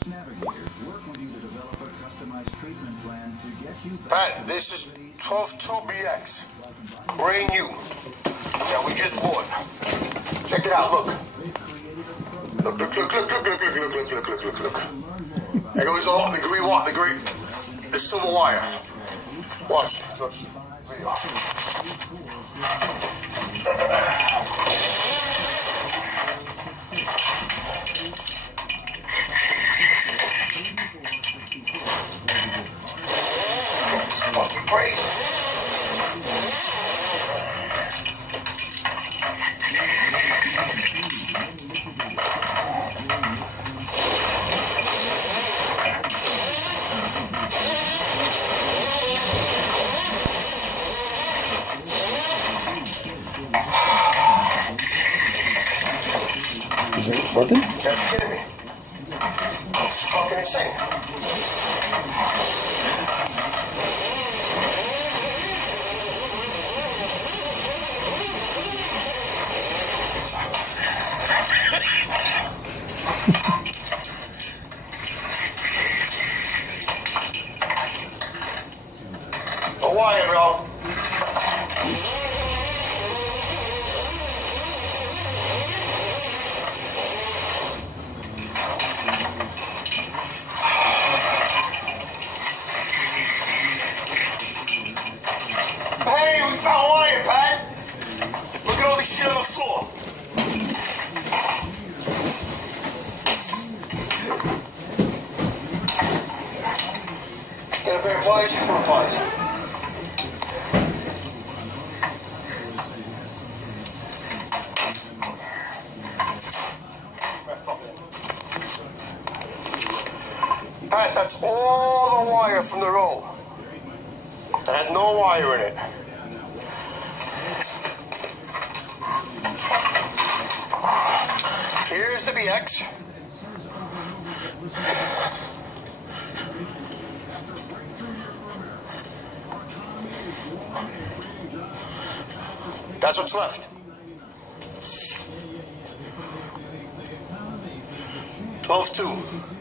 Pat, this is 122BX. Brand new. That we just bought. Check it out, look. Look. There goes all the green wire, the silver wire. Watch. There you fucking crazy. Is it working? You gotta be kidding me. This is fucking insane. No wire, bro. Hey, we found wire, Pat. Look at all this shit on the floor. Get a pair of pliers, you put a pliers. Pat, that's all the wire from the roll. That had no wire in it. Here's the BX. That's what's left. 12-2.